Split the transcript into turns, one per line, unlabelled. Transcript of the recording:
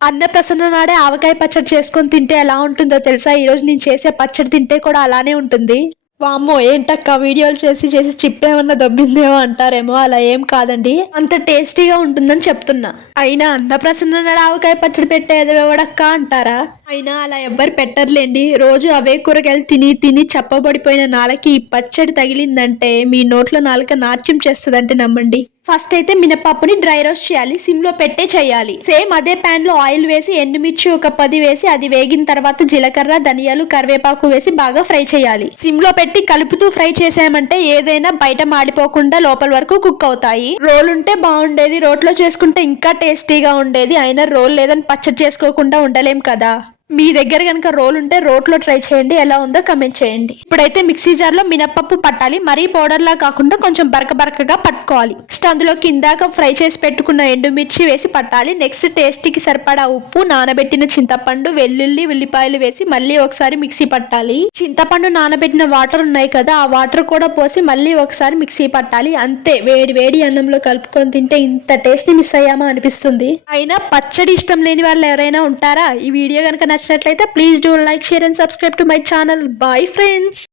అన్నప్రసన్న నాడే ఆవకాయ పచ్చడి చేసుకొని తింటే ఎలా ఉంటుందో తెలుసా? ఈరోజు నేను చేసే పచ్చడి తింటే కూడా అలానే ఉంటుంది. వామ్మో ఏంటక్క వీడియోలు చేసి చేసి చిప్పేమన్నా దొబ్బిందేమో అంటారేమో అలా ఏం కాదండి. అంత టేస్టీగా ఉంటుందని చెప్తున్నా. అయినా అన్నప్రసన్న నాడు ఆవకాయ పచ్చడి పెట్టేది ఎవడక్క అంటారా? అయినా అలా ఎవ్వరు పెట్టర్లేండి. రోజు అవే కూరగాయలు తిని తిని చప్పబడిపోయిన నాలకి ఈ పచ్చడి తగిలిందంటే మీ నోట్లో నాలుక నాట్యం చేస్తుందంటే నమ్మండి. ఫస్ట్ అయితే మినపప్పుని డ్రై రోస్ట్ చేయాలి. సిమ్లో పెట్టే చేయాలి. సేమ్ అదే పాన్లో ఆయిల్ వేసి ఎండుమిర్చి ఒక పది వేసి అది వేగిన తర్వాత జీలకర్ర ధనియాలు కరివేపాకు వేసి బాగా ఫ్రై చేయాలి. సిమ్లో పెట్టి కలుపుతూ ఫ్రై చేసామంటే ఏదైనా బయట మాడిపోకుండా లోపల వరకు కుక్ అవుతాయి. రోల్ ఉంటే బాగుండేది. రోట్లో చేసుకుంటే ఇంకా టేస్టీగా ఉండేది. అయినా రోల్ లేదని పచ్చడి చేసుకోకుండా ఉండలేం కదా. మీ దగ్గర కనుక రోల్ ఉంటే రోట్లో ట్రై చేయండి. ఎలా ఉందో కమెంట్ చేయండి. ఇప్పుడైతే మిక్సీ జార్లో మినపప్పు పట్టాలి. మరీ పౌడర్ లా కాకుండా కొంచెం బరక బరకగా పట్టుకోవాలి. నెక్స్ట్ అందులో కిందాక ఫ్రై చేసి పెట్టుకున్న ఎండుమిర్చి వేసి పట్టాలి. నెక్స్ట్ టేస్ట్కి సరిపడా ఉప్పు నానబెట్టిన చింతపండు వెల్లుల్లి ఉల్లిపాయలు వేసి మళ్ళీ ఒకసారి మిక్సీ పట్టాలి. చింతపండు నానబెట్టిన వాటర్ ఉన్నాయి కదా ఆ వాటర్ కూడా పోసి మళ్ళీ ఒకసారి మిక్సీ పట్టాలి. అంతే వేడి వేడి అన్నంలో కలుపుకొని తింటే ఇంత టేస్ట్ మిస్ అయ్యామా అనిపిస్తుంది. అయినా పచ్చడి ఇష్టం లేని వాళ్ళు ఎవరైనా ఉంటారా? ఈ వీడియో కనుక నచ్చినట్లయితే please do like share and subscribe to my channel bye friends